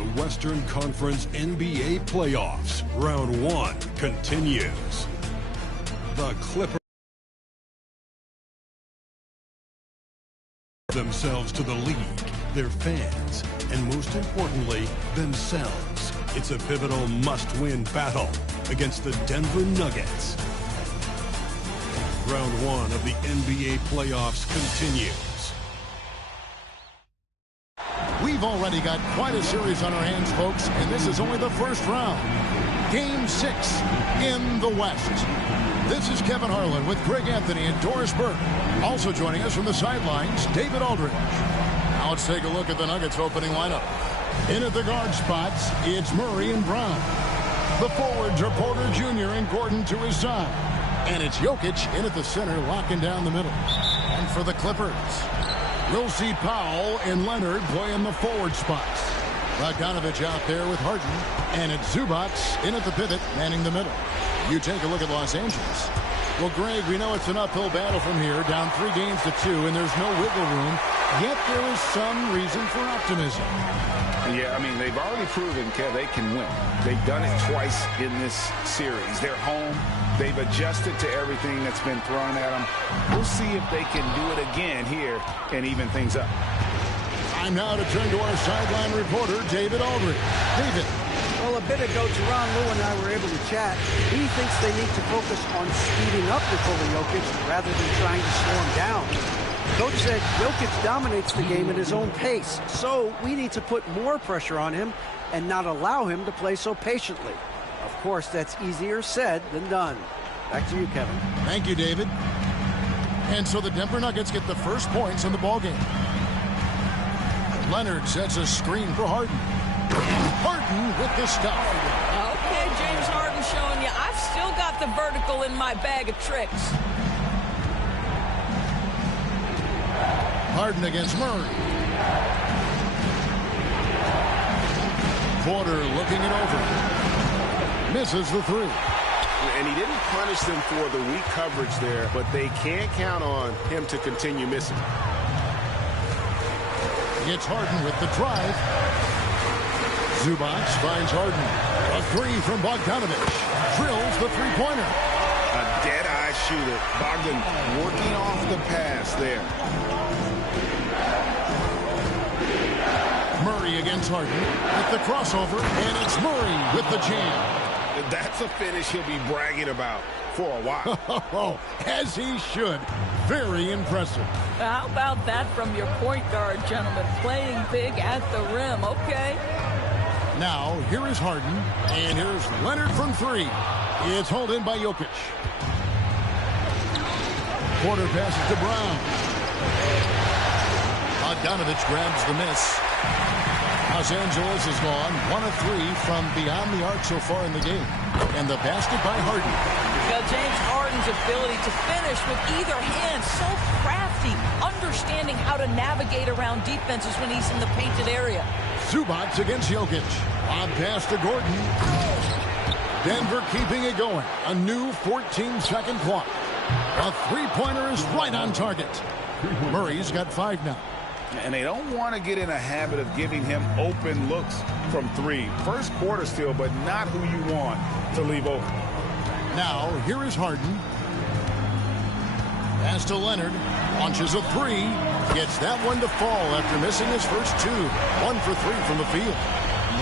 the Western Conference NBA playoffs. Round 1 continues. The Clippers themselves to the league, their fans, and most importantly, themselves. It's a pivotal must-win battle against the Denver Nuggets. Round 1 of the NBA playoffs continues. We've already got quite a series on our hands, folks, and this is only the first round. Game 6 in the West. This is Kevin Harlan with Greg Anthony and Doris Burke. Also joining us from the sidelines, David Aldridge. Now let's take a look at the Nuggets opening lineup. In at the guard spots, it's Murray and Brown. The forwards are Porter Jr. and Gordon to his side. And it's Jokic in at the center, locking down the middle. And for the Clippers, we'll see Powell and Leonard play in the forward spots. Bogdanovich out there with Harden. And it's Zubac in at the pivot, manning the middle. You take a look at Los Angeles. Well, Greg, we know it's an uphill battle from here, down 3 games to 2, and there's no wiggle room. Yet there is some reason for optimism. Yeah, I mean, they've already proven, Kev, they can win. They've done it twice in this series. They're home. They've adjusted to everything that's been thrown at them. We'll see if they can do it again here and even things up. Time now to turn to our sideline reporter, David Aldridge. David. Well, a bit ago, Tyronn Lue and I were able to chat. He thinks they need to focus on speeding up Nikola Jokic rather than trying to slow him down. Coach said Jokic dominates the game at his own pace, so we need to put more pressure on him and not allow him to play so patiently. Of course, that's easier said than done. Back to you, Kevin. Thank you, David. And so the Denver Nuggets get the first points in the ballgame. Leonard sets a screen for Harden. Harden with the stop. Okay, James Harden showing you I've still got the vertical in my bag of tricks. Harden against Murray. Porter looking it over. Misses the 3. And he didn't punish them for the weak coverage there, but they can't count on him to continue missing. Gets Harden with the drive. Zubac finds Harden. A 3 from Bogdanovich. Drills the three-pointer. A dead-eye shooter. Bogdan working off the pass there. Murray against Harden with the crossover, and it's Murray with the jam. That's a finish he'll be bragging about for a while. As he should. Very impressive. How about that from your point guard, gentlemen? Playing big at the rim, okay? Now, here is Harden, and here's Leonard from 3. It's hauled in by Jokic. Porter passes to Brown. Bogdanovich grabs the miss. Los Angeles has gone 1 of 3 from beyond the arc so far in the game. And the basket by Harden. Now, James Harden's ability to finish with either hand, so crafty, understanding how to navigate around defenses when he's in the painted area. Zubac against Jokic. Lob pass to Gordon. Denver keeping it going. A new 14-second clock. A three-pointer is right on target. Murray's got 5 now. And they don't want to get in a habit of giving him open looks from 3. First quarter still, but not who you want to leave open. Now, here is Harden. Pass to Leonard. Launches a 3. Gets that one to fall after missing his first 2. 1 for 3 from the field.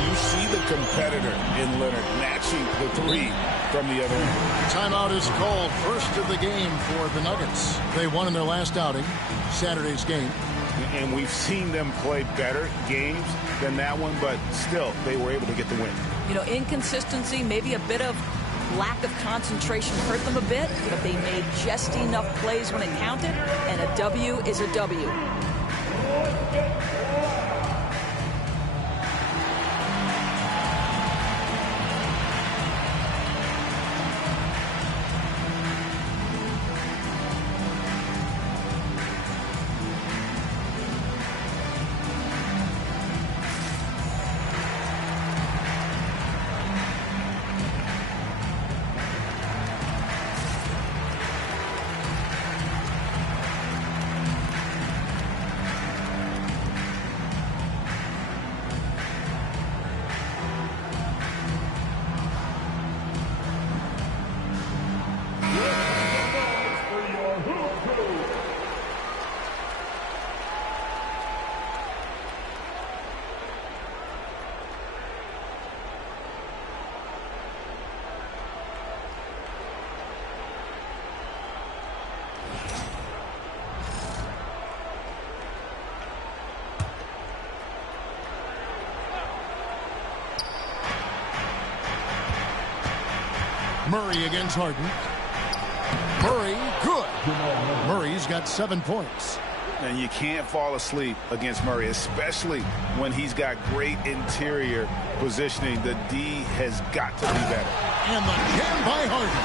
You see the competitor in Leonard matching the 3 from the other end. Timeout is called. First of the game for the Nuggets. They won in their last outing, Saturday's game. And we've seen them play better games than that one, but still, they were able to get the win. You know, inconsistency, maybe a bit of lack of concentration hurt them a bit, but they made just enough plays when it counted, and a W is a W. Murray against Harden. Murray, good. Murray's got 7 points. And you can't fall asleep against Murray, especially when he's got great interior positioning. The D has got to be better. And the jam by Harden.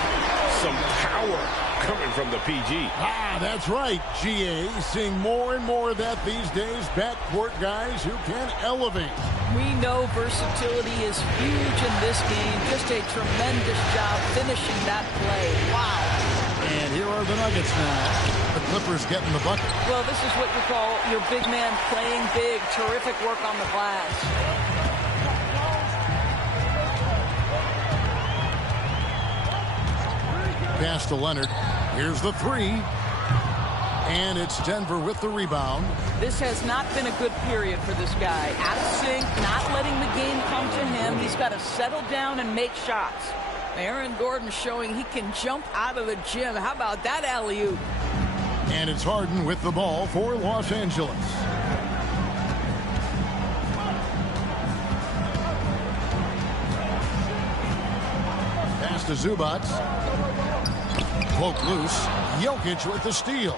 Some power coming from the PG. That's right, GA. Seeing more and more of that these days. Backcourt guys who can elevate. We know versatility is huge in this game. Just a tremendous job finishing that play. Wow. And here are the Nuggets now. The Clippers getting the bucket. Well, this is what you call your big man playing big. Terrific work on the glass. Pass to Leonard. Here's the three. And it's Denver with the rebound. This has not been a good period for this guy. Out of sync, not letting the game come to him. He's got to settle down and make shots. Aaron Gordon showing he can jump out of the gym. How about that alley-oop? And it's Harden with the ball for Los Angeles. Pass to Zubac. Poke loose. Jokic with the steal.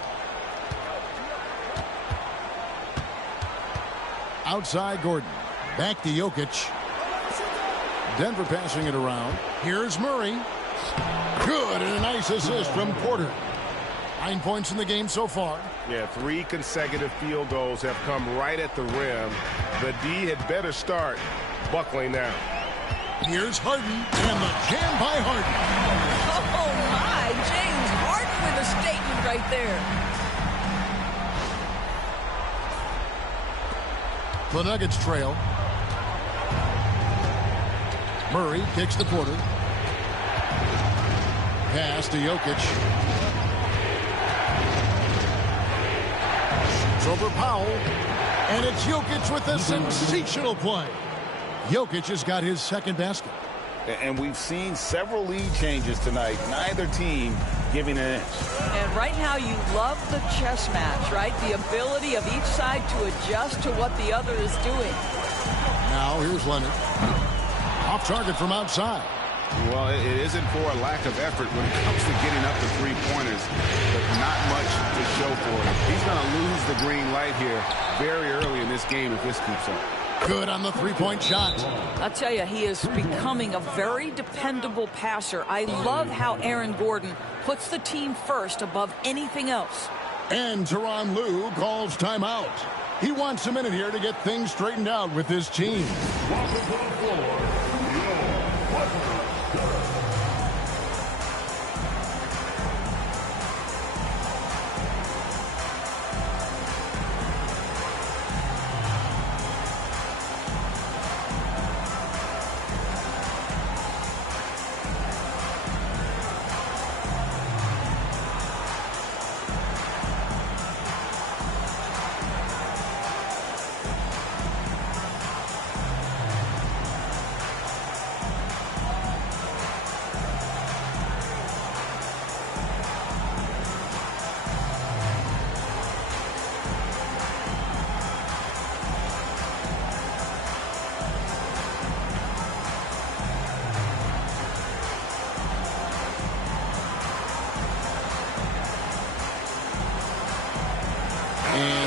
Outside Gordon. Back to Jokic. Denver passing it around. Here's Murray. Good, and a nice assist from Porter. 9 points in the game so far. Yeah, 3 consecutive field goals have come right at the rim. The D had better start buckling down. Here's Harden, and the jam by Harden. Oh, my. James Harden with a statement right there. The Nuggets trail. Murray kicks to Porter. Pass to Jokic. It's over Powell. And it's Jokic with a sensational play. Jokic has got his second basket. And we've seen several lead changes tonight. Neither team giving an inch. And right now you love the chess match, right? The ability of each side to adjust to what the other is doing. Now here's Leonard. Off target from outside. Well, it isn't for a lack of effort when it comes to getting up to three-pointers, but not much to show for it. He's going to lose the green light here very early in this game if this keeps up. Good on the three-point shot. I'll tell you, he is becoming a very dependable passer. I love how Aaron Gordon puts the team first above anything else. And Tyronn Lue calls timeout. He wants a minute here to get things straightened out with his team.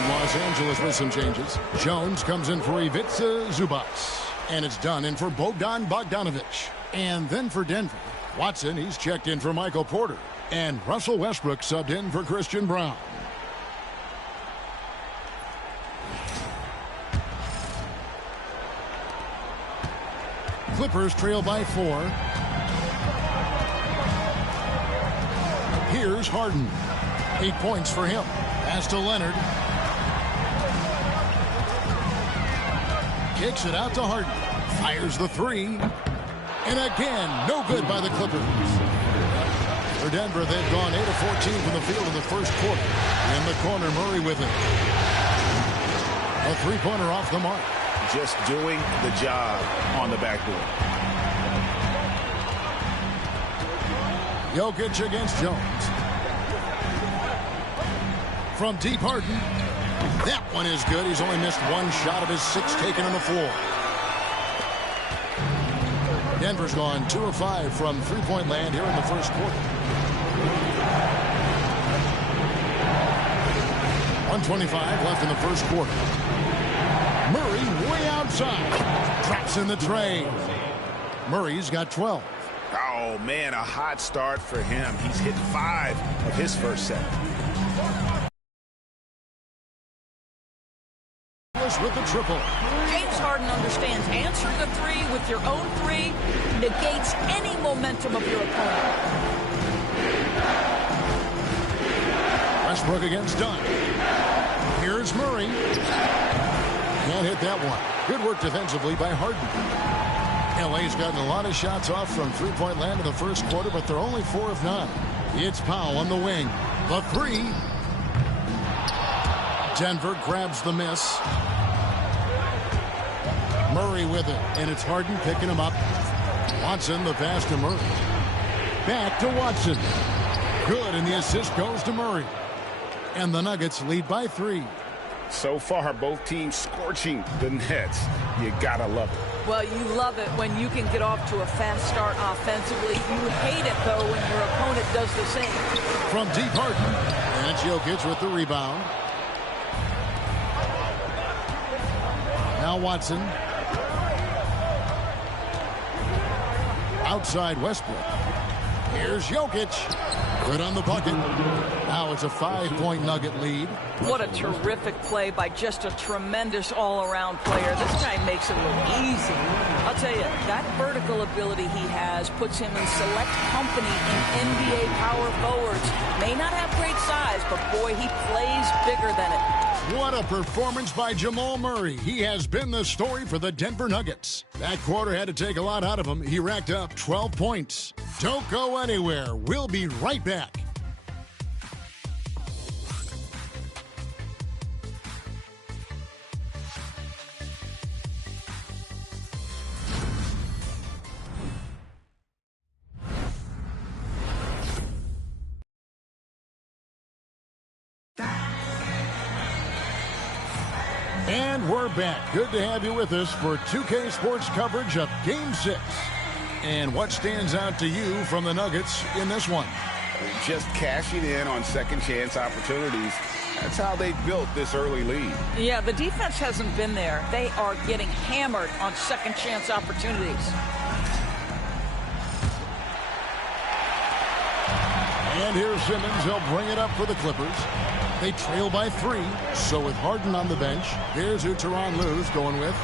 Los Angeles with some changes. Jones comes in for Ivica Zubac. And it's done in for Bogdan Bogdanovic. And then for Denver, Watson, he's checked in for Michael Porter. And Russell Westbrook subbed in for Christian Brown. Clippers trail by 4. Here's Harden. 8 points for him. Pass to Leonard. Kicks it out to Harden. Fires the three. And again, no good by the Clippers. For Denver, they've gone 8 of 14 from the field in the first quarter. In the corner, Murray with it. A three-pointer off the mark. Just doing the job on the backboard. Jokic against Jones. From deep, Harden. That one is good. He's only missed one shot of his 6 taken on the floor. Denver's gone 2 of 5 from three-point land here in the first quarter. 1:25 left in the first quarter. Murray way outside. Drops in the tray. Murray's got 12. Oh, man, a hot start for him. He's hit 5 of his first 7. With the triple. James Harden understands answering a three with your own three negates any momentum of your opponent. Westbrook against Dunn. Here's Murray. Can't hit that one. Good work defensively by Harden. LA's gotten a lot of shots off from three-point land in the first quarter, but they're only 4 of 9. It's Powell on the wing. The three. Denver grabs the miss. Murray with it, and it's Harden picking him up. Watson, the pass to Murray. Back to Watson. Good, and the assist goes to Murray. And the Nuggets lead by 3. So far, both teams scorching the Nets. You gotta love it. Well, you love it when you can get off to a fast start offensively. You hate it, though, when your opponent does the same. From deep, Harden. And it's Jokic with the rebound. Now Watson. Outside Westbrook. Here's Jokic. Good on the bucket. Now it's a 5-point Nugget lead. What a terrific play by just a tremendous all-around player. This guy makes it look easy. I'll tell you, that vertical ability he has puts him in select company in NBA power forwards. May not have great size, but boy, he plays bigger than it. What a performance by Jamal Murray. He has been the story for the Denver Nuggets. That quarter had to take a lot out of him. He racked up 12 points. Don't go anywhere. We'll be right back. And we're back. Good to have you with us for 2K Sports coverage of Game 6. And what stands out to you from the Nuggets in this one? Just cashing in on second chance opportunities. That's how they built this early lead. Yeah, the defense hasn't been there. They are getting hammered on second chance opportunities. And here's Simmons. He'll bring it up for the Clippers. They trail by 3. So with Harden on the bench, here's who Tyronn Lue's going with.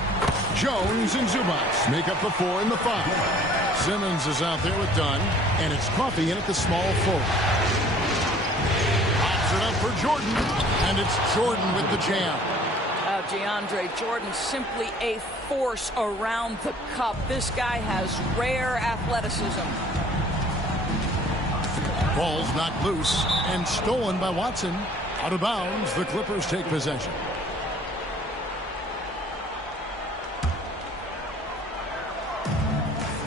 Jones and Zubac make up the 4 and the 5. Simmons is out there with Dunn, and it's Coffey in at the small forward. Pops it up for Jordan, and it's Jordan with the jam. DeAndre Jordan, simply a force around the cup. This guy has rare athleticism. Ball's knocked loose and stolen by Watson. Out of bounds, the Clippers take possession.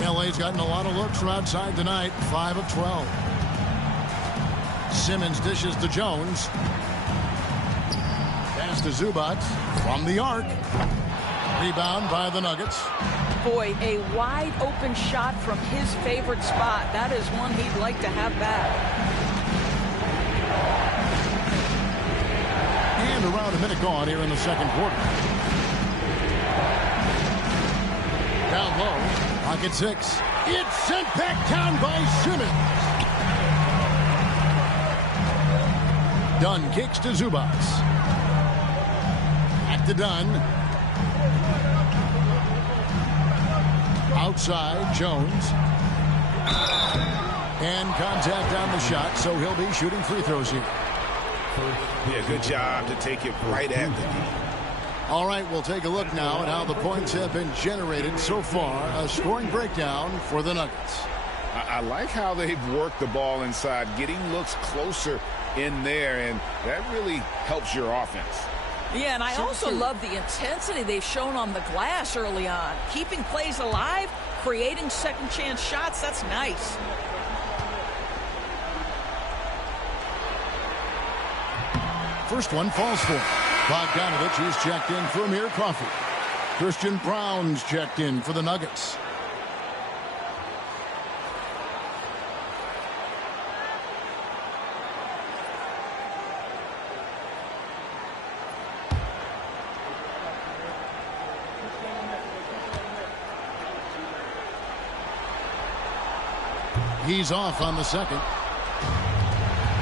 LA's gotten a lot of looks from outside tonight. 5 of 12. Simmons dishes to Jones. Pass to Zubac from the arc. Rebound by the Nuggets. Boy, a wide open shot from his favorite spot. That is one he'd like to have back. And around a minute gone here in the second quarter. Down low, pocket 6. It's sent back down by Simmons. Dunn kicks to Zubac. Back to Dunn. Outside, Jones. And contact on the shot, so he'll be shooting free throws here. Yeah, good job to take it right at the D. All right, we'll take a look now at how the points have been generated so far. A scoring breakdown for the Nuggets. I like how they've worked the ball inside, getting looks closer in there, and that really helps your offense. Yeah, and I also love the intensity they've shown on the glass early on. Keeping plays alive, creating second chance shots, that's nice. First one falls for Bogdanovich is checked in for Amir Coffey. Christian Brown's checked in for the Nuggets. He's off on the second.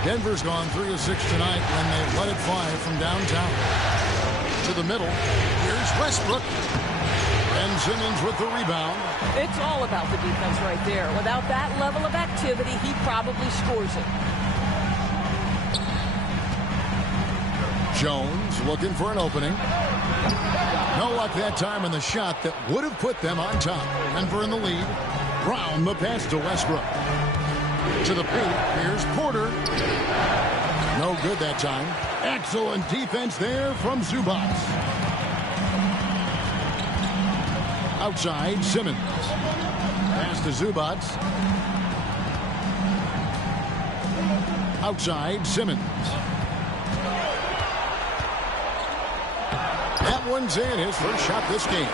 Denver's gone 3 of 6 tonight when they let it fly from downtown. To the middle. Here's Westbrook. Ben Simmons with the rebound. It's all about the defense right there. Without that level of activity, he probably scores it. Jones looking for an opening. No luck that time in the shot that would have put them on top. Denver in the lead. Brown the pass to Westbrook. To the paint. Here's Porter. No good that time. Excellent defense there from Zubac. Outside, Simmons. Pass to Zubac. Outside, Simmons. That one's in, his first shot this game.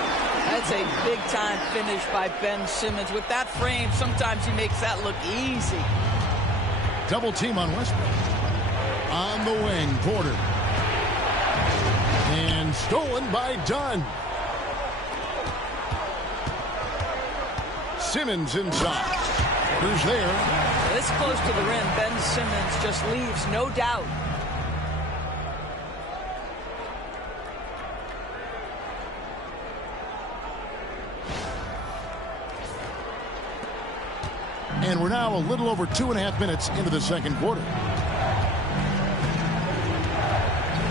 That's a big-time finish by Ben Simmons. With that frame, sometimes he makes that look easy. Double team on Westbrook. On the wing, Porter. And stolen by Dunn. Simmons inside. Porter's there. This close to the rim, Ben Simmons just leaves no doubt. And we're now a little over 2.5 minutes into the second quarter.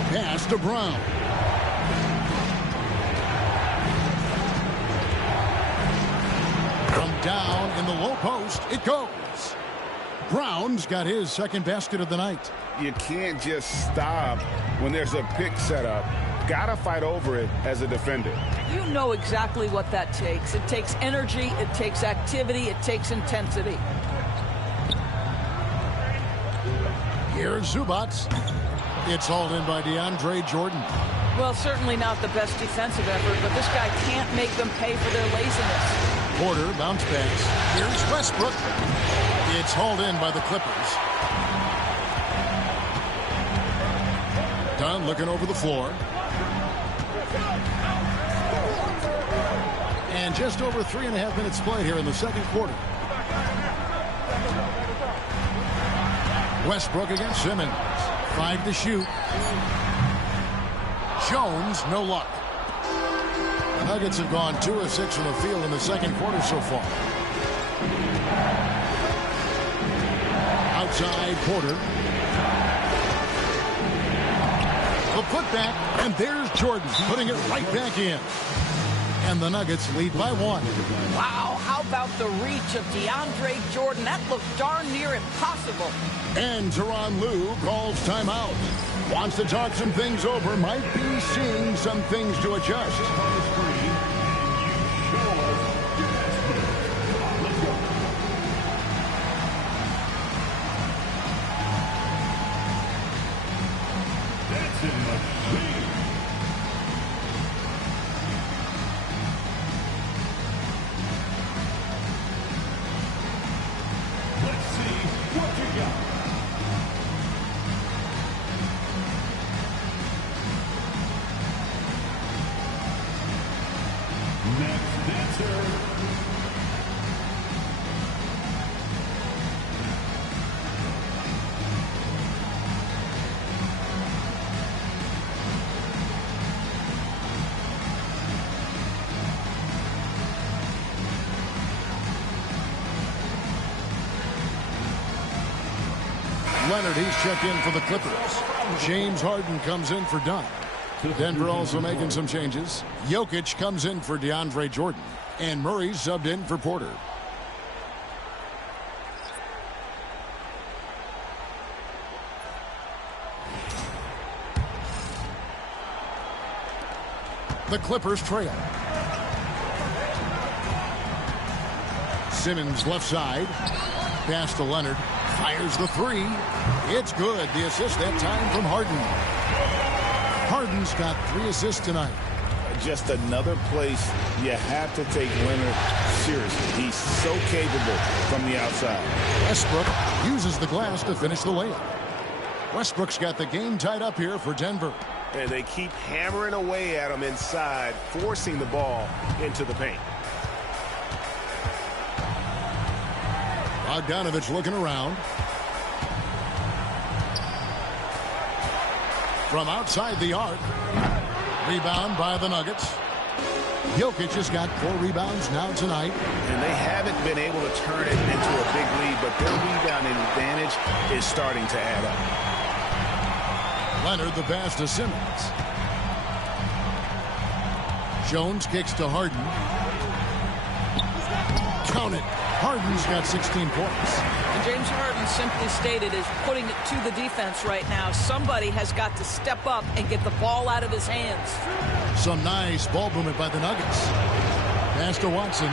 Pass to Brown. From down in the low post, it goes. Brown's got his second basket of the night. You can't just stop when there's a pick set up. Gotta fight over it as a defender. You know exactly what that takes. It takes energy, it takes activity, it takes intensity. Here's Zubac. It's hauled in by DeAndre Jordan. Well, certainly not the best defensive effort, but this guy can't make them pay for their laziness. Porter bounce pass. Here's Westbrook. It's hauled in by the Clippers. Dunn looking over the floor. And just over 3.5 minutes played here in the second quarter. Westbrook against Simmons. 5 to shoot. Jones, no luck. The Nuggets have gone 2 of 6 from the field in the second quarter so far. Outside, Porter. The putback, and there's Jordan putting it right back in. And the Nuggets lead by 1. Wow, how about the reach of DeAndre Jordan? That looked darn near impossible. And Tyronn Lue calls timeout. Wants to talk some things over. Might be seeing some things to adjust. Leonard, he's checked in for the Clippers. James Harden comes in for Dunn. Denver also making some changes. Jokic comes in for DeAndre Jordan. And Murray's subbed in for Porter. The Clippers trail. Simmons left side. Pass to Leonard. Fires the 3. It's good. The assist that time from Harden. Harden's got 3 assists tonight. Just another place you have to take Leonard seriously. He's so capable from the outside. Westbrook uses the glass to finish the layup. Westbrook's got the game tied up here for Denver. And they keep hammering away at him inside, forcing the ball into the paint. Bogdanovich looking around. From outside the arc. Rebound by the Nuggets. Jokic has got 4 rebounds now tonight. And they haven't been able to turn it into a big lead, but their rebounding advantage is starting to add up. Leonard the pass to Simmons. Jones kicks to Harden. Count it. Harden's got 16 points. And James Harden simply stated is putting it to the defense right now. Somebody has got to step up and get the ball out of his hands. Some nice ball movement by the Nuggets. Pass to Watson.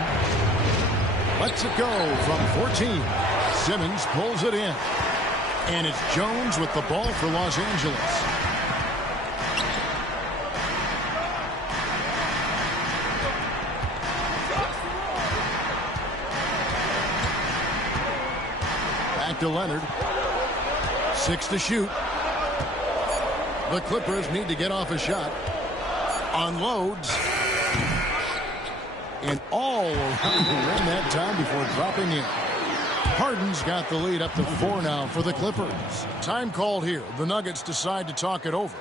Lets it go from 14. Simmons pulls it in. And it's Jones with the ball for Los Angeles. Back to Leonard. 6 to shoot. The Clippers need to get off a shot. Unloads. And all around the rim that time before dropping in. Harden's got the lead up to 4 now for the Clippers. Time called here. The Nuggets decide to talk it over.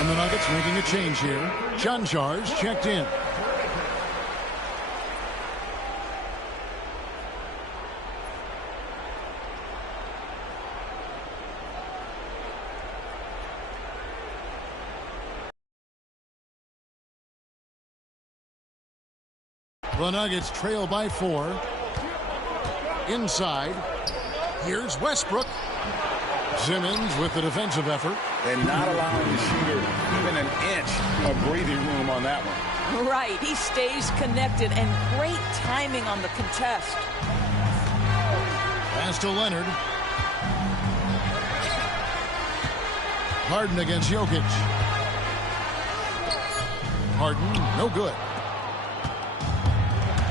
And the Nuggets making a change here. Cancar's checked in. The Nuggets trail by 4. Inside. Here's Westbrook. Simmons with the defensive effort. And not allowing the shooter even an inch of breathing room on that one. Right. He stays connected and great timing on the contest. Pass to Leonard. Harden against Jokic. Harden, no good.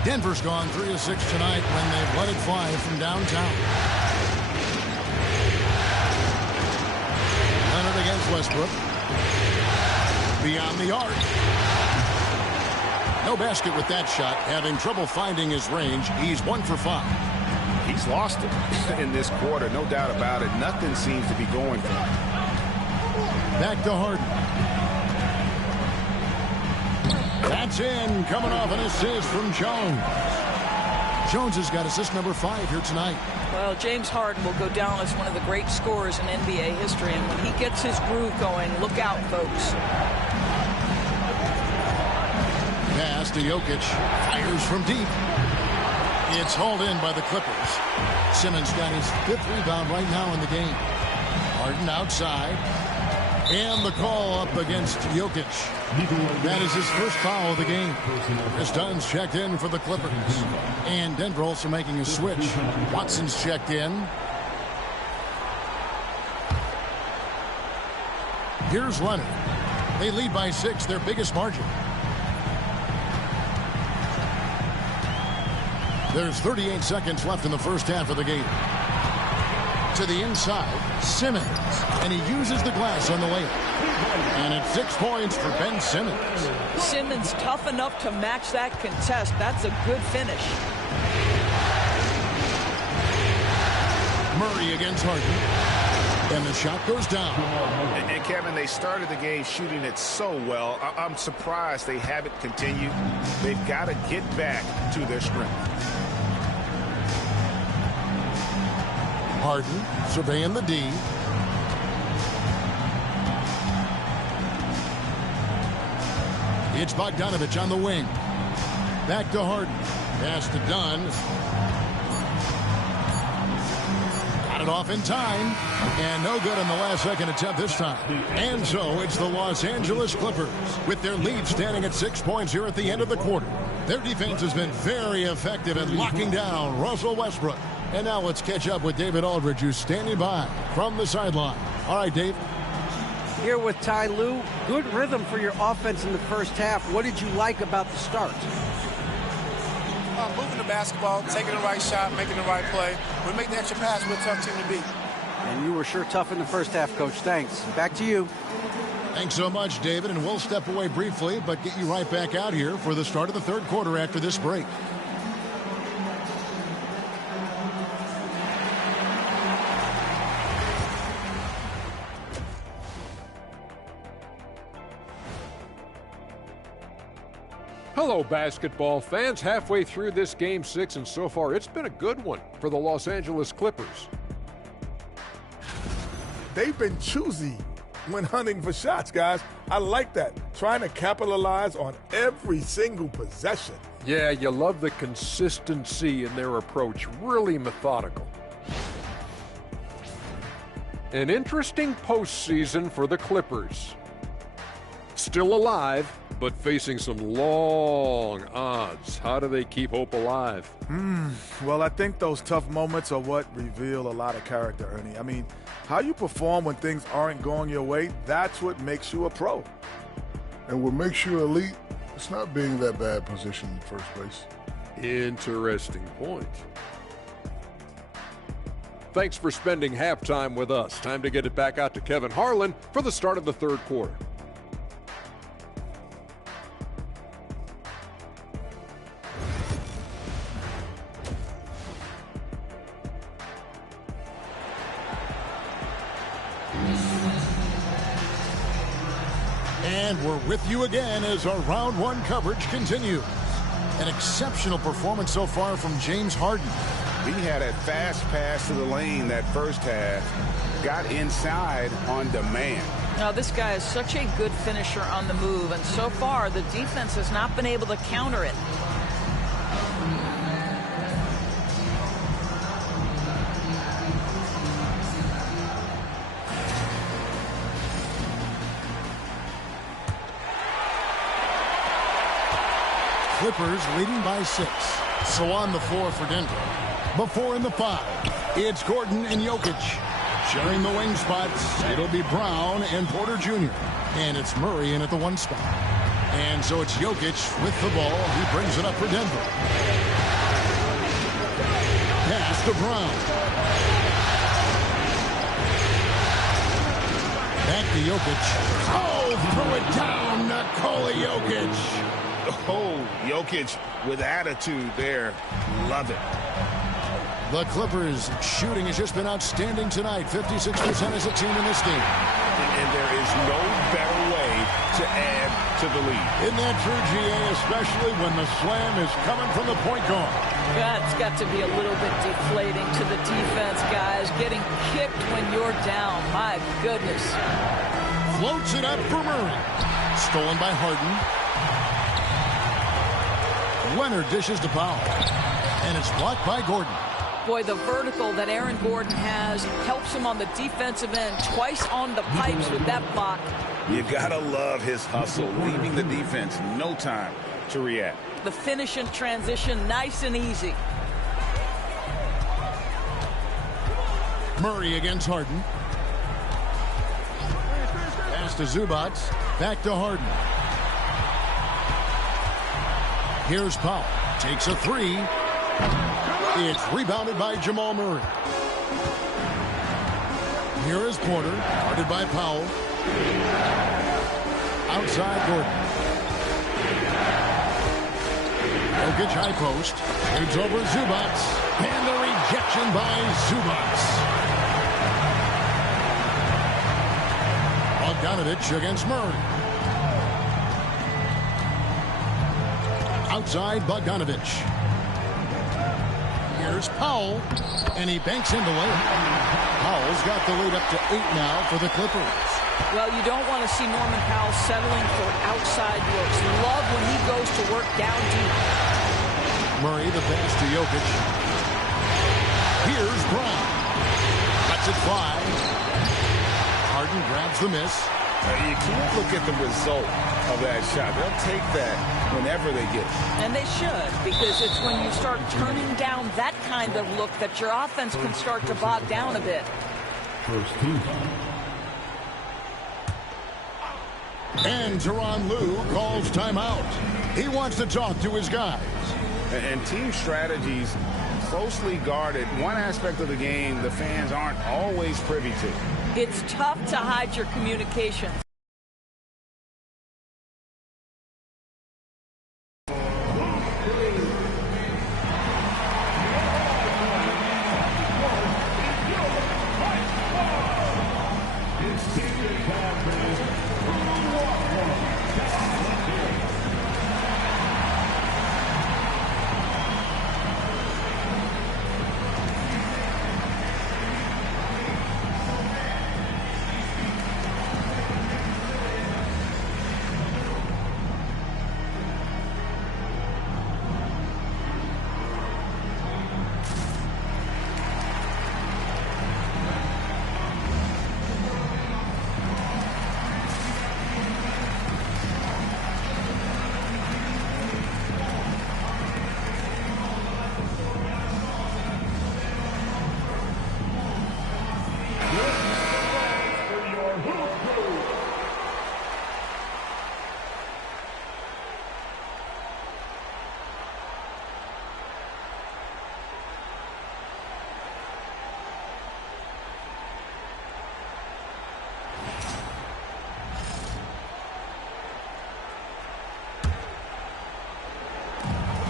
Denver's gone 3 of 6 tonight when they've let it fly from downtown. Leonard against Westbrook. Beyond the arc. No basket with that shot. Having trouble finding his range. He's 1 for 5. He's lost it in this quarter, no doubt about it. Nothing seems to be going for him. Back to Harden. That's in, coming off an assist from Jones. Jones has got assist number 5 here tonight. Well, James Harden will go down as one of the great scorers in NBA history, and when he gets his groove going, look out, folks. Pass to Jokic. Fires from deep. It's hauled in by the Clippers. Simmons got his 5th rebound right now in the game. Harden outside. And the call up against Jokic. That is his first foul of the game. Chris Dunn's checked in for the Clippers. And Denver also making a switch. Watson's checked in. Here's Leonard. They lead by 6, their biggest margin. There's 38 seconds left in the first half of the game. To the inside, Simmons. And he uses the glass on the layup. And it's 6 points for Ben Simmons. Simmons tough enough to match that contest. That's a good finish. Murray against Harden. And the shot goes down. And Kevin, they started the game shooting it so well. I'm surprised they haven't continued. They've got to get back to their strength. Harden surveying the D. It's Bogdanovich on the wing. Back to Harden. Pass to Dunn. Got it off in time. And no good on the last second attempt this time. And so it's the Los Angeles Clippers with their lead standing at 6 points here at the end of the quarter. Their defense has been very effective at locking down Russell Westbrook. And now let's catch up with David Aldridge, who's standing by from the sideline. All right, Dave. Here with Ty Lue. Good rhythm for your offense in the first half. What did you like about the start? Moving the basketball, taking the right shot, making the right play. When we make the extra pass, we're a tough team to beat. And you were sure tough in the first half, Coach. Thanks. Back to you. Thanks so much, David. And we'll step away briefly, but get you right back out here for the start of the third quarter after this break. Hello, basketball fans. Halfway through this Game 6, and so far it's been a good one for the Los Angeles Clippers. They've been choosy when hunting for shots, guys. I like that. Trying to capitalize on every single possession. Yeah, you love the consistency in their approach. Really methodical. An interesting postseason for the Clippers. Still alive, but facing some long odds. How do they keep hope alive? Well, I think those tough moments are what reveal a lot of character, Ernie. I mean, how you perform when things aren't going your way, that's what makes you a pro. And what makes you elite, it's not being in that bad position in the first place. Interesting point. Thanks for spending halftime with us. Time to get it back out to Kevin Harlan for the start of the third quarter. And we're with you again as our round one coverage continues. An exceptional performance so far from James Harden. He had a fast pass to the lane that first half, got inside on demand. Now, this guy is such a good finisher on the move, and so far the defense has not been able to counter it. Clippers leading by 6. So on the floor for Denver. Before in the 5, it's Gordon and Jokic. Sharing the wing spots, it'll be Brown and Porter Jr. And it's Murray in at the 1 spot. And so it's Jokic with the ball. He brings it up for Denver. Pass to Brown. Back to Jokic. Oh, threw it down. Nikola Jokic. Oh, Jokic with attitude there. Love it. The Clippers shooting has just been outstanding tonight. 56% as a team in this game. And there is no better way to add to the lead. Isn't that true, GA? Especially when the slam is coming from the point guard. That's got to be a little bit deflating to the defense, guys. Getting kicked when you're down. My goodness. Floats it up for Murray. Stolen by Harden. Leonard dishes to Powell. And it's blocked by Gordon. Boy, the vertical that Aaron Gordon has helps him on the defensive end. Twice on the pipes with that block. You gotta love his hustle, leaving the defense no time to react. The finish and transition, nice and easy. Murray against Harden. Pass to Zubac. Back to Harden. Here's Powell. Takes a 3. It's rebounded by Jamal Murray. Here is Porter, guarded by Powell. Outside Gordon. Jokic high post. Shoots over Zubac. And the rejection by Zubac. Bogdanovich against Murray. Outside Bogdanovich. Fires Powell, and he banks in the layup. Powell's got the lead up to 8 now for the Clippers. Well, you don't want to see Norman Powell settling for outside looks. Love when he goes to work down deep. Murray, the pass to Jokic. Here's Brown. Lets it fly. Harden grabs the miss. You can't look at the result of that shot. They'll take that whenever they get it. And they should, because it's when you start turning down that kind of look that your offense can start to bog down a bit. And Tyronn Lue calls timeout. He wants to talk to his guys. And team strategies closely guarded. One aspect of the game the fans aren't always privy to. It's tough to hide your communications.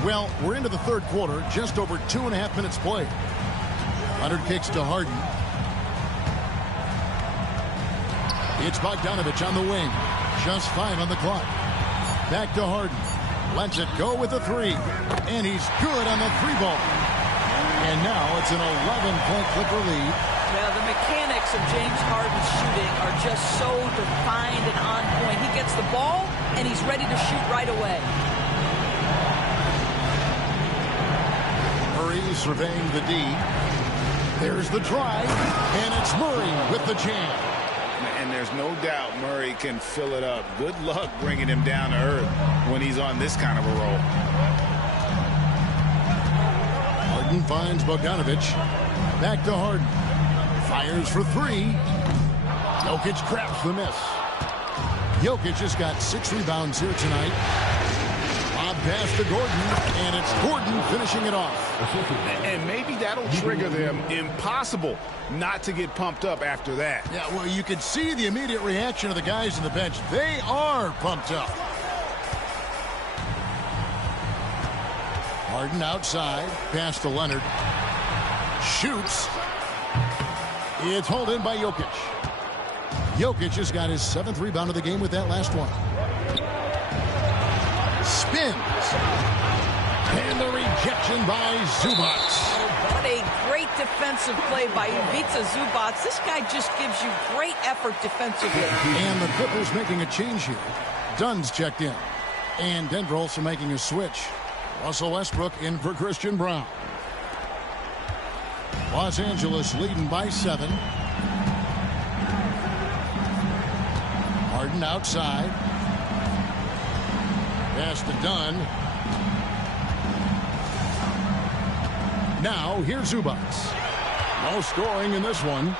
Well, we're into the third quarter, just over 2.5 minutes played. Leonard kicks to Harden. It's Bogdanovich on the wing. Just 5 on the clock. Back to Harden. Lets it go with a 3. And he's good on the 3-ball. And now it's an 11-point Clipper lead. Yeah, the mechanics of James Harden's shooting are just so defined and on point. He gets the ball, and he's ready to shoot right away. Murray surveying the D. There's the drive, and it's Murray with the jam. And there's no doubt Murray can fill it up. Good luck bringing him down to earth when he's on this kind of a roll. Harden finds Bogdanovich. Back to Harden. Fires for 3. Jokic grabs the miss. Jokic has got 6 rebounds here tonight. Lob pass to Gordon, and it's Gordon finishing it off. And maybe that'll trigger them. Impossible not to get pumped up after that. Yeah, well, you can see the immediate reaction of the guys on the bench. They are pumped up. Harden outside, pass to Leonard. Shoots. It's hauled in by Jokic. Jokic has got his 7th rebound of the game with that last one. Spins. And the rejection by Zubac. What a great defensive play by Ivica Zubac. This guy just gives you great effort defensively. And the Clippers making a change here. Dunn's checked in. And Denver also making a switch. Russell Westbrook in for Christian Brown. Los Angeles leading by 7. Harden outside. Pass to Dunn. Now here's Zubac. No scoring in this one.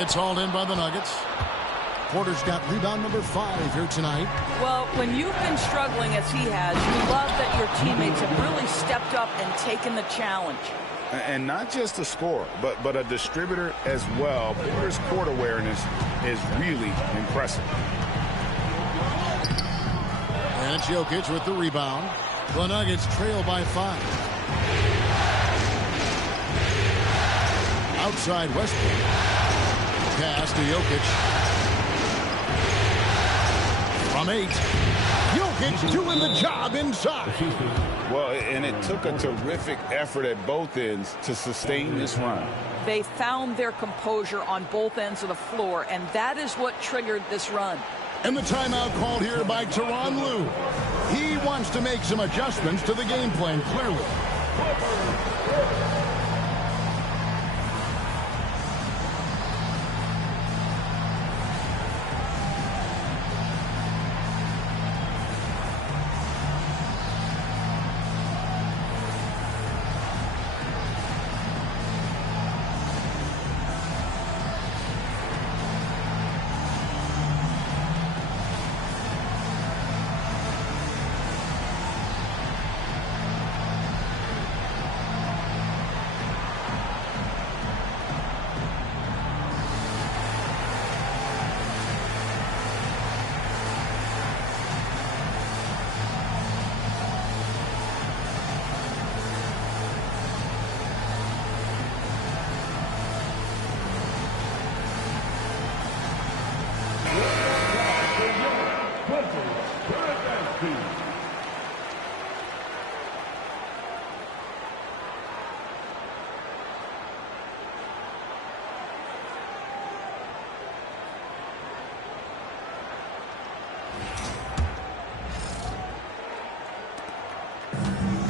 It's hauled in by the Nuggets. Porter's got rebound number 5 here tonight. Well, when you've been struggling as he has, you love that your teammates have really stepped up and taken the challenge. And not just a scorer, but a distributor as well. Porter's court awareness is really impressive. And it's Jokic with the rebound. The Nuggets trail by 5. Outside Westbrook. Pass to Jokic. From 8. Jokic Jokic doing the job inside. Well, and it took a terrific effort at both ends to sustain this run. They found their composure on both ends of the floor, and that is what triggered this run. And the timeout called here by Tyronn Lue. He wants to make some adjustments to the game plan, clearly.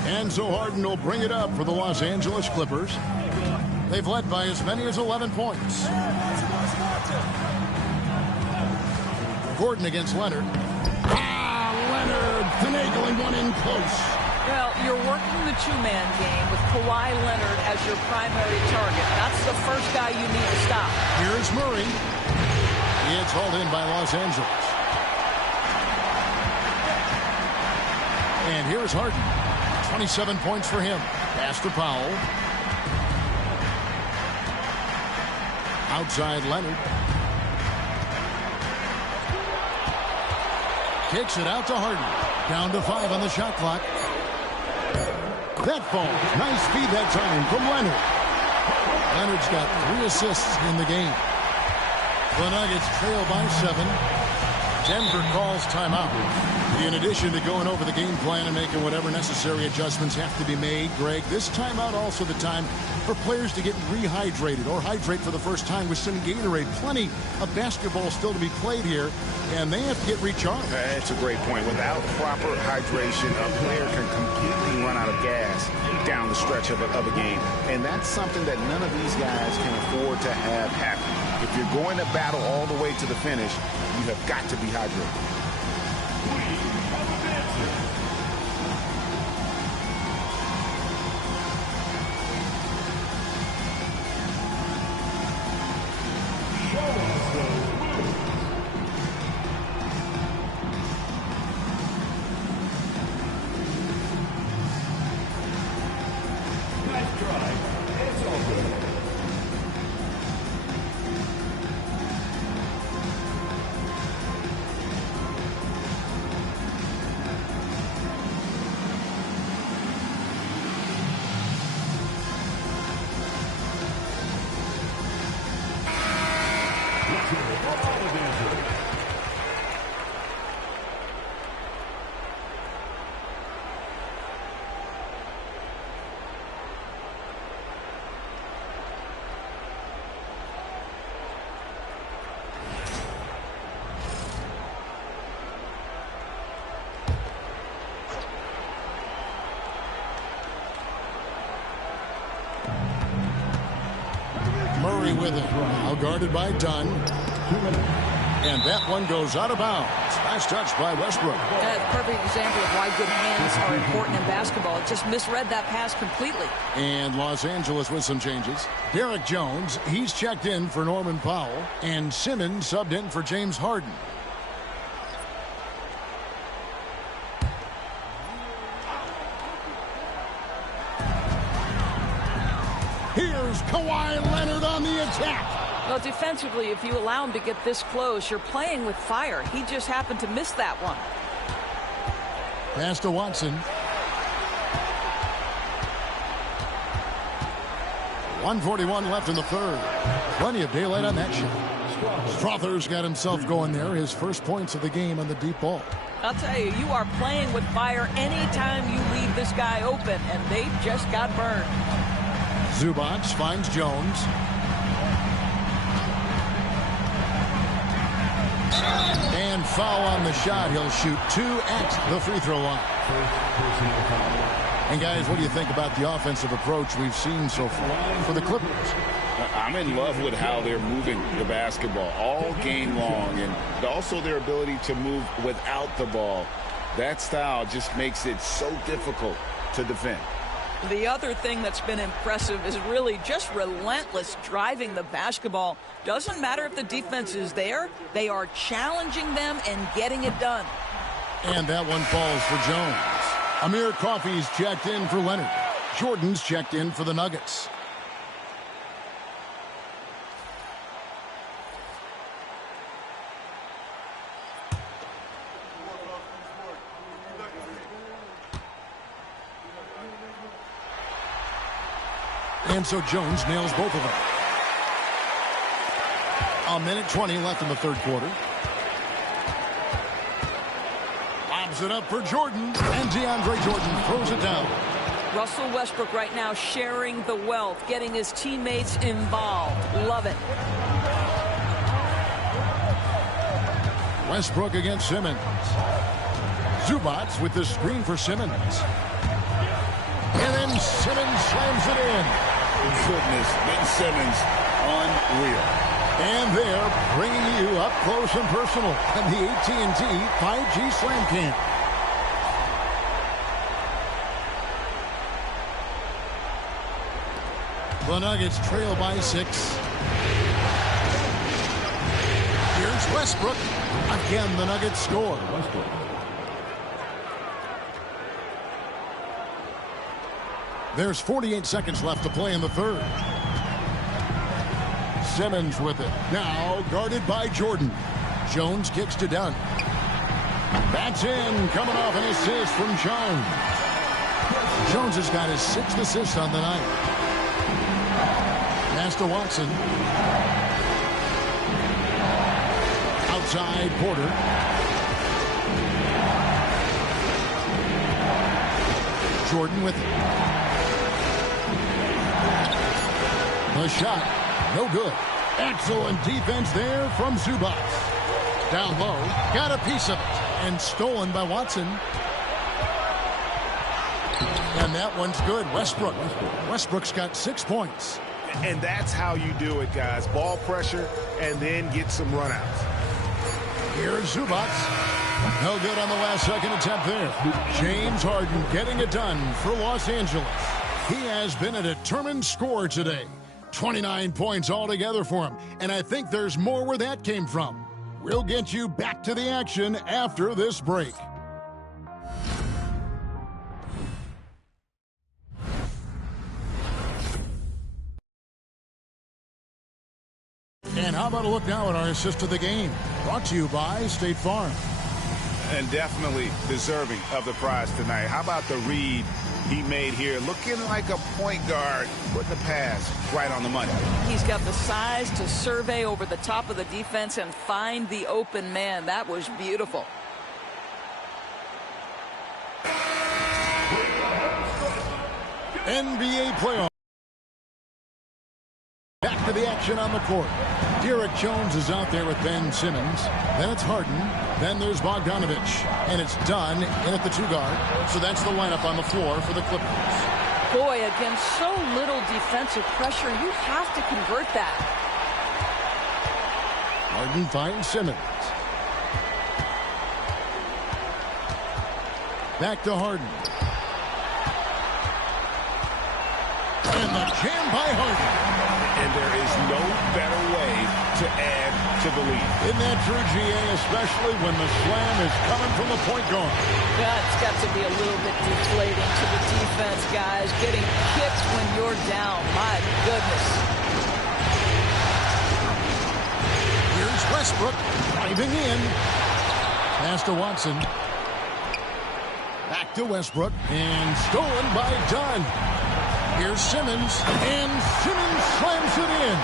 And so Harden will bring it up for the Los Angeles Clippers. They've led by as many as 11 points. Gordon against Leonard. Leonard finagling one in close. Well, you're working the two-man game with Kawhi Leonard as your primary target. That's the first guy you need to stop. Here's Murray. It's hauled in by Los Angeles. And here's Harden. 27 points for him. Pass to Powell. Outside Leonard. Kicks it out to Harden. Down to 5 on the shot clock. That falls. Nice feed that time from Leonard. Leonard's got 3 assists in the game. The Nuggets trail by 7. Denver calls timeout. In addition to going over the game plan and making whatever necessary adjustments have to be made, Greg, this timeout also the time for players to get rehydrated or hydrate for the first time with some Gatorade. Plenty of basketball still to be played here, and they have to get recharged. That's a great point. Without proper hydration, a player can completely run out of gas down the stretch of a game. And that's something that none of these guys can afford to have happen. If you're going to battle all the way to the finish, you have got to be hydrated. Murray with it. Now guarded by Dunn. And that one goes out of bounds. Nice touch by Westbrook. That's a perfect example of why good hands are important in basketball. It just misread that pass completely. And Los Angeles with some changes. Derek Jones, he's checked in for Norman Powell. And Simmons subbed in for James Harden. Here's Kawhi Leonard on the attack. Well, defensively, if you allow him to get this close, you're playing with fire. He just happened to miss that one. Pass to Watson. 1:41 left in the third. Plenty of daylight on that shot. Strother's got himself going there. His first points of the game on the deep ball. I'll tell you, you are playing with fire anytime you leave this guy open, and they just got burned. Zubac finds Jones. And foul on the shot. He'll shoot 2 at the free throw line. And guys, what do you think about the offensive approach we've seen so far for the Clippers? I'm in love with how they're moving the basketball all game long, and also their ability to move without the ball. That style just makes it so difficult to defend. The other thing that's been impressive is really just relentless driving the basketball. Doesn't matter if the defense is there, they are challenging them and getting it done. And that one falls for Jones. Amir Coffey's checked in for Leonard. Jordan's checked in for the Nuggets. And so Jones nails both of them. 1:20 left in the third quarter. Lobs it up for Jordan, and DeAndre Jordan throws it down. Russell Westbrook right now sharing the wealth, getting his teammates involved. Love it. Westbrook against Simmons. Zubac with the screen for Simmons. And then Simmons slams it in. Goodness, Ben Simmons, unreal. And they're bringing you up close and personal on the AT&T 5G Slam Cam. The Nuggets trail by 6. Here's Westbrook. Again, the Nuggets score. There's 48 seconds left to play in the third. Simmons with it. Now guarded by Jordan. Jones kicks to Dunn. That's in. Coming off an assist from Jones. Jones has got his 6th assist on the night. Pass to Watson. Outside Porter. Jordan with it. The shot, no good. Excellent defense there from Zubac. Down low, got a piece of it, and stolen by Watson. And that one's good. Westbrook. Westbrook's got 6 points. And that's how you do it, guys. Ball pressure and then get some runouts. Here's Zubac. No good on the last second attempt there. James Harden getting it done for Los Angeles. He has been a determined scorer today. 29 points altogether for him. And I think there's more where that came from. We'll get you back to the action after this break. And how about a look now at our assist of the game? Brought to you by State Farm. And definitely deserving of the prize tonight. How about the read he made here? Looking like a point guard, putting the pass right on the money. He's got the size to survey over the top of the defense and find the open man. That was beautiful. NBA playoff. Back to the action on the court. Derek Jones is out there with Ben Simmons. Then it's Harden. Then there's Bogdanovich. And it's Dunn in at the 2-guard. So that's the lineup on the floor for the Clippers. Boy, against so little defensive pressure, you have to convert that. Harden finds Simmons. Back to Harden. And the jam by Harden. And there is no better way to add to the lead. Isn't that true, GA, especially when the slam is coming from the point guard? That's got to be a little bit deflating to the defense, guys. Getting kicked when you're down. My goodness. Here's Westbrook driving in. Pass to Watson. Back to Westbrook. And stolen by Dunn. Here's Simmons, and Simmons slams it in.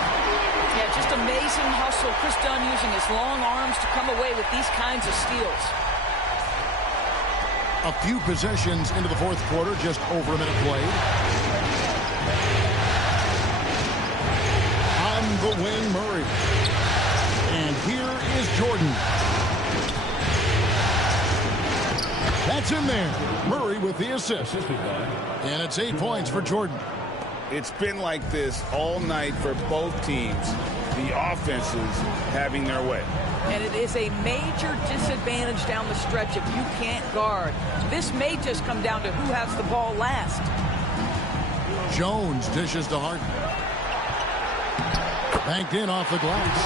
Yeah, just amazing hustle. Chris Dunn using his long arms to come away with these kinds of steals. A few possessions into the fourth quarter, just over a minute played. On the wing, Murray. And here is Jordan. That's in there. Murray with the assist. And it's 8 points for Jordan. It's been like this all night for both teams. The offenses having their way. And it is a major disadvantage down the stretch if you can't guard. This may just come down to who has the ball last. Jones dishes to Harden. Banked in off the glass.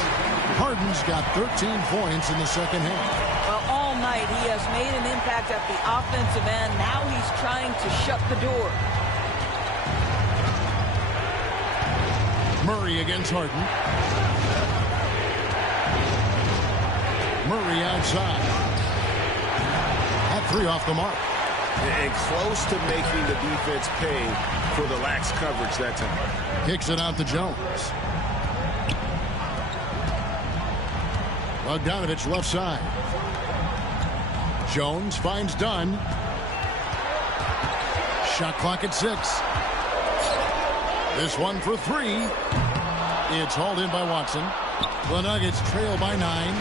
Harden's got 13 points in the second half. Well, all night he has made an impact at the offensive end. Now he's trying to shut the door. Murray against Harden. Murray outside. That three off the mark. And close to making the defense pay for the lax coverage that time. Kicks it out to Jones. Bogdanovich left side. Jones finds Dunn. Shot clock at 6. This one for 3. It's hauled in by Watson. The Nuggets trail by 9.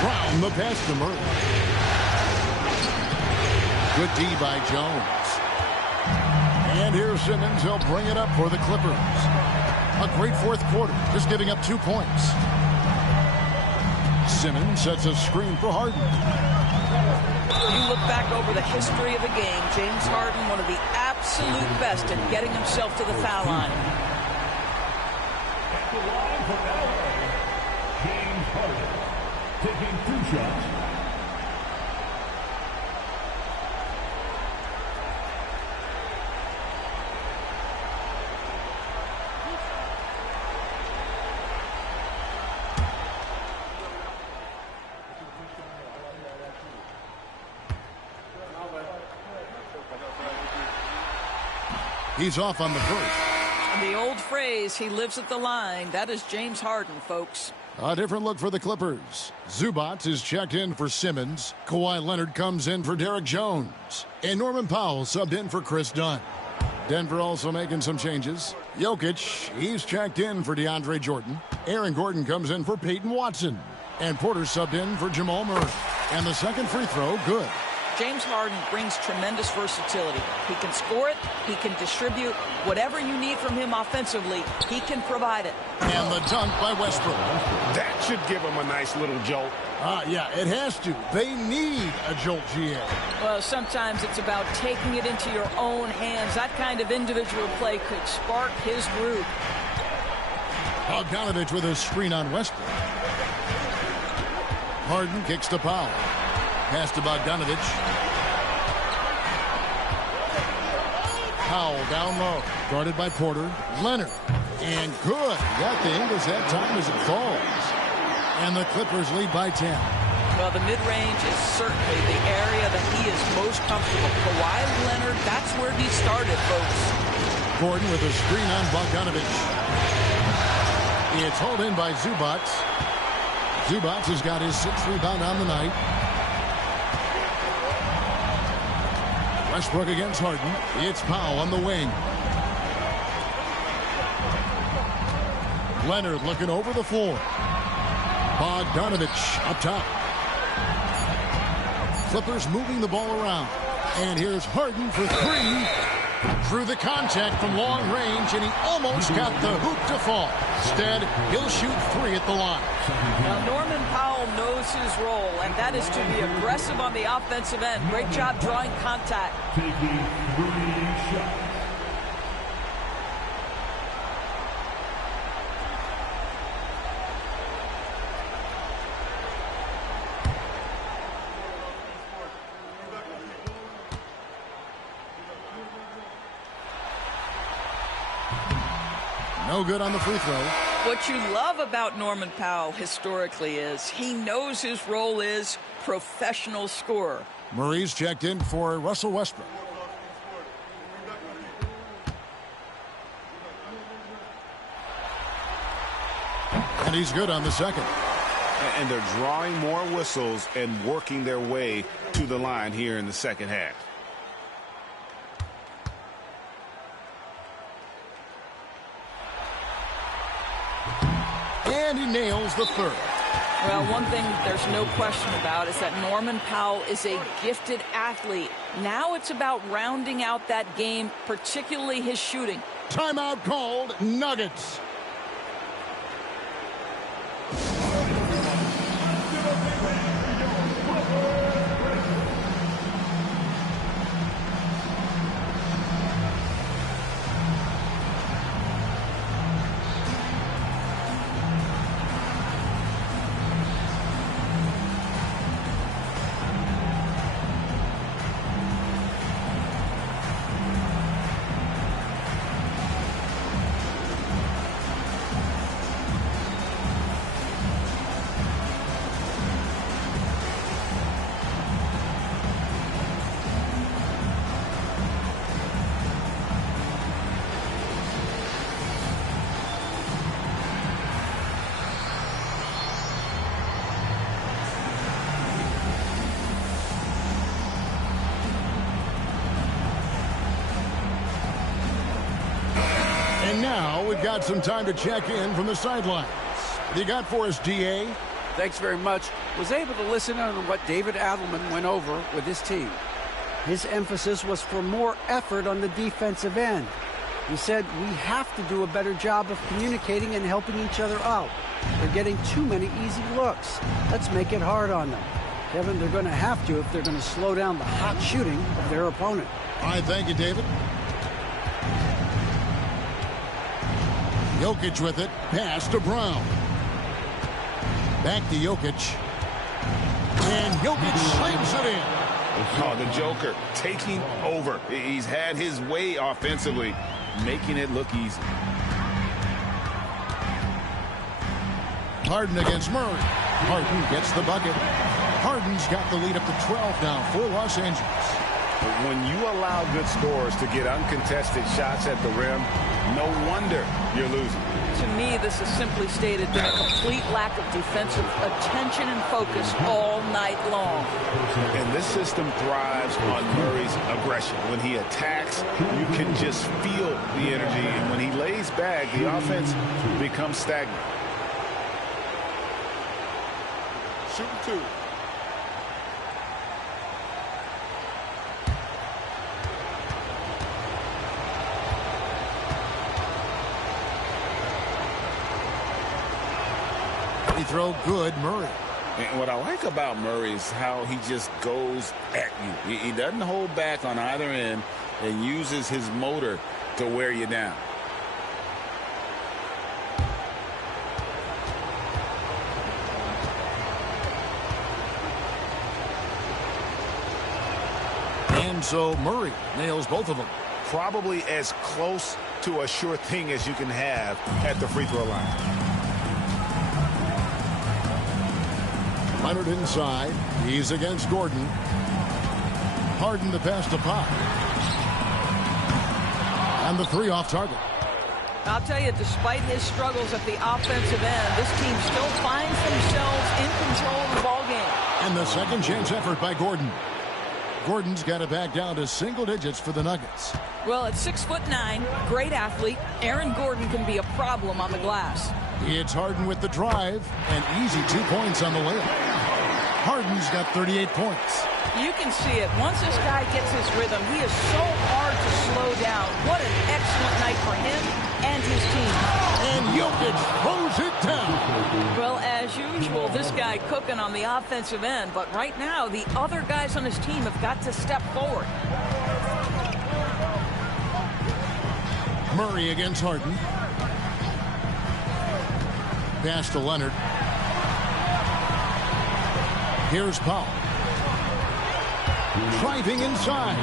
Brown the pass to Murray. Good D by Jones. And here's Simmons. He'll bring it up for the Clippers. A great fourth quarter, just giving up 2 points. Simmons sets a screen for Harden. You look back over the history of the game, James Harden, one of the absolute best at getting himself to the foul line. James Harden taking 2 shots. He's off on the first. The old phrase, he lives at the line. That is James Harden, folks. A different look for the Clippers. Zubac is checked in for Simmons. Kawhi Leonard comes in for Derek Jones. And Norman Powell subbed in for Chris Dunn. Denver also making some changes. Jokic, he's checked in for DeAndre Jordan. Aaron Gordon comes in for Peyton Watson. And Porter subbed in for Jamal Murray. And the second free throw, good. James Harden brings tremendous versatility. He can score it, he can distribute. Whatever you need from him offensively, he can provide it. And the dunk by Westbrook. That should give him a nice little jolt. Yeah, it has to. They need a jolt, GA. Well, sometimes it's about taking it into your own hands. That kind of individual play could spark his groove. Bogdanovich with a screen on Westbrook. Harden kicks to Powell. Pass to Bogdanovich. Powell down low. Guarded by Porter. Leonard. And good. Got the Ingles that time as it falls. And the Clippers lead by 10. Well, the mid-range is certainly the area that he is most comfortable. Kawhi Leonard, that's where he started, folks. Gordon with a screen on Bogdanovich. It's hauled in by Zubac. Zubac has got his 6th rebound on the night. Westbrook against Harden. It's Powell on the wing. Leonard looking over the floor. Bogdanovich up top. Clippers moving the ball around. And here's Harden for 3. Through the contact from long range, and he almost got the hoop to fall. Instead, he'll shoot 3 at the line. Now, Norman Powell knows his role, and that is to be aggressive on the offensive end. Great job drawing contact. Taking 3 shots. No good on the free throw. What you love about Norman Powell historically is he knows his role is professional scorer. Murray's checked in for Russell Westbrook. And he's good on the second. And they're drawing more whistles and working their way to the line here in the second half. And he nails the third. Well, one thing there's no question about is that Norman Powell is a gifted athlete. Now it's about rounding out that game, particularly his shooting. Timeout called, Nuggets. And now we've got some time to check in from the sidelines. You got for us, DA? Thanks very much. Was able to listen in on what David Adelman went over with his team. His emphasis was for more effort on the defensive end. He said we have to do a better job of communicating and helping each other out. They're getting too many easy looks. Let's make it hard on them. Kevin, they're going to have to if they're going to slow down the hot shooting of their opponent. All right, thank you, David. Jokic with it. Pass to Brown. Back to Jokic. And Jokic slams it in. Oh, the Joker taking over. He's had his way offensively, making it look easy. Harden against Murray. Harden gets the bucket. Harden's got the lead up to 12 now for Los Angeles. When you allow good scorers to get uncontested shots at the rim, no wonder you're losing. To me, this has simply stated been a complete lack of defensive attention and focus all night long. And this system thrives on Murray's aggression. When he attacks, you can just feel the energy. And when he lays back, the offense becomes stagnant. Shooting two. Throw good, Murray. And what I like about Murray is how he just goes at you. He doesn't hold back on either end and uses his motor to wear you down. And so Murray nails both of them. Probably as close to a sure thing as you can have at the free throw line. Leonard inside. He's against Gordon. Harden the pass to Pop. And the three off target. I'll tell you, despite his struggles at the offensive end, this team still finds themselves in control of the ball game. And the second chance effort by Gordon. Gordon's got it back down to single digits for the Nuggets. Well, at 6'9", great athlete, Aaron Gordon can be a problem on the glass. It's Harden with the drive, and easy 2 points on the layup. Harden's got 38 points. You can see it. Once this guy gets his rhythm, he is so hard to slow down. What an excellent night for him and his team. And Jokic throws it down. Well, as usual, this guy cooking on the offensive end, but right now, the other guys on his team have got to step forward. Murray against Harden. Pass to Leonard. Here's Powell. Driving inside.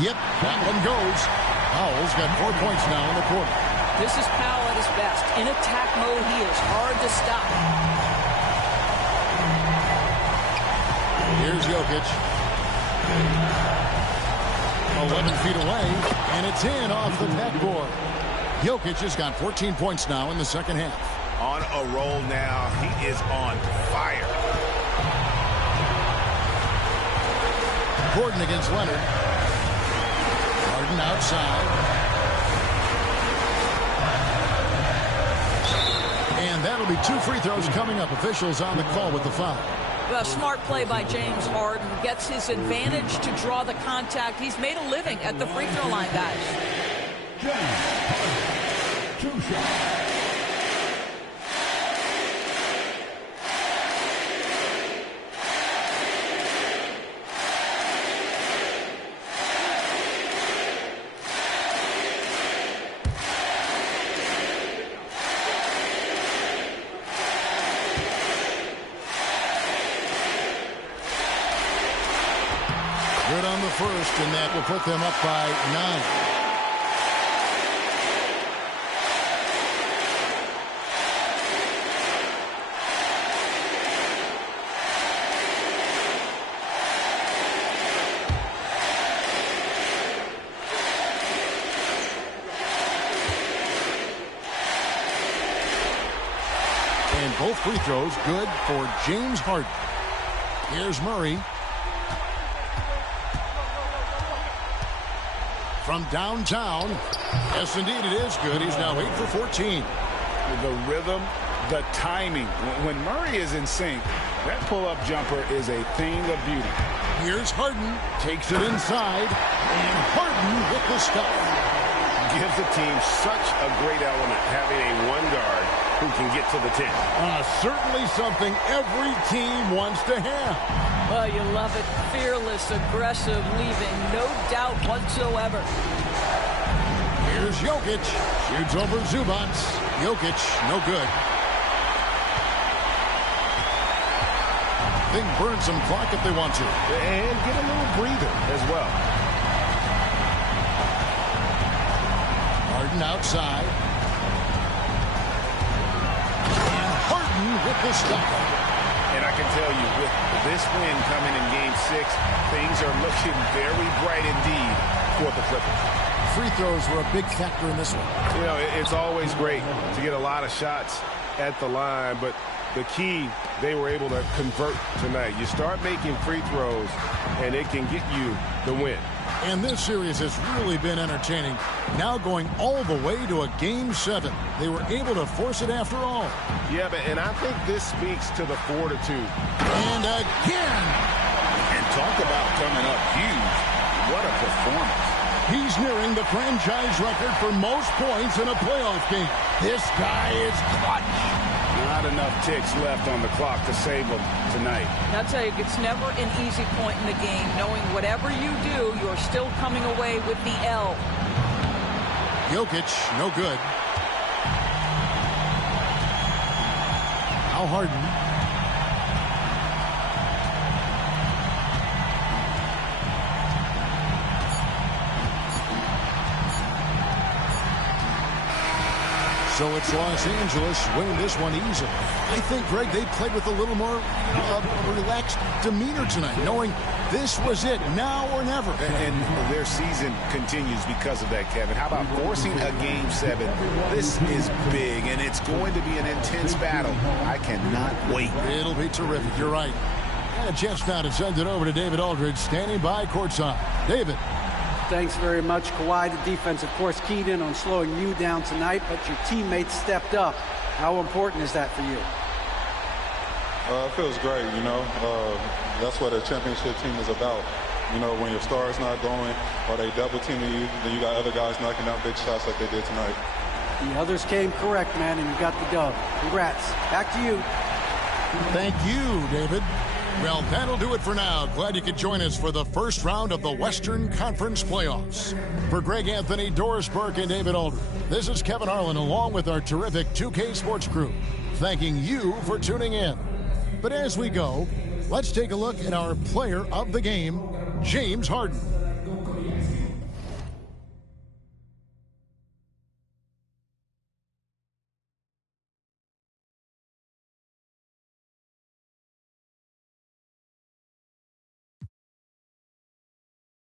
Yep, that one goes. Powell's got 4 points now in the quarter. This is Powell at his best. In attack mode, he is hard to stop. Here's Jokic. 11 feet away, and it's in off the backboard. Jokic has got 14 points now in the second half. On a roll now. He is on fire. Gordon against Leonard. Harden outside. And that'll be 2 free throws coming up. Officials on the call with the foul. Well, smart play by James Harden. Gets his advantage to draw the contact. He's made a living at the free throw line, guys. James Harden, 2 shots. Good on the first, and that will put them up by 9. And both free throws good for James Harden. Here's Murray. From downtown. Yes, indeed, it is good. He's now 8 for 14. The rhythm, the timing. When Murray is in sync, that pull-up jumper is a thing of beauty. Here's Harden. Takes it inside. And Harden with the stuff. Gives the team such a great element having a one guard who can get to the 10. Certainly something every team wants to have. Well, you love it. Fearless, aggressive, leaving no doubt whatsoever. Here's Jokic. Shoots over Zubac. Jokic, no good. They can burn some clock if they want to. And get a little breather as well. Harden outside. And Harden with the stuff. And I can tell you, with this win coming in Game 6, things are looking very bright indeed for the Clippers. Free throws were a big factor in this one. You know, it's always great to get a lot of shots at the line, but the key, they were able to convert tonight. You start making free throws, and it can get you the win. And this series has really been entertaining. Now going all the way to a Game 7. They were able to force it after all. Yeah, and I think this speaks to the fortitude. And again! And talk about coming up huge. What a performance. He's nearing the franchise record for most points in a playoff game. This guy is clutch. Not enough ticks left on the clock to save them tonight. I'll tell you, it's never an easy point in the game, knowing whatever you do, you're still coming away with the L. Jokic, no good. Now Harden. So it's Los Angeles winning this one easily. I think, Greg, they played with a little more relaxed demeanor tonight, knowing this was it, now or never. And their season continues because of that, Kevin. How about forcing a Game 7? This is big, and it's going to be an intense battle. I cannot wait. It'll be terrific. You're right. And a chance now to send it over to David Aldridge, standing by courtside. David. Thanks very much, Kawhi. The defense, of course, keyed in on slowing you down tonight, but your teammates stepped up. How important is that for you? It feels great, you know. That's what a championship team is about. You know, when your star's not going or they double teaming you, then you got other guys knocking down big shots like they did tonight. The others came correct, man, and you got the dub. Congrats. Back to you. Thank you, David. Well, that'll do it for now. Glad you could join us for the first round of the Western Conference Playoffs. For Greg Anthony, Doris Burke, and David Aldridge, this is Kevin Harlan along with our terrific 2K Sports crew, thanking you for tuning in. But as we go, let's take a look at our player of the game, James Harden.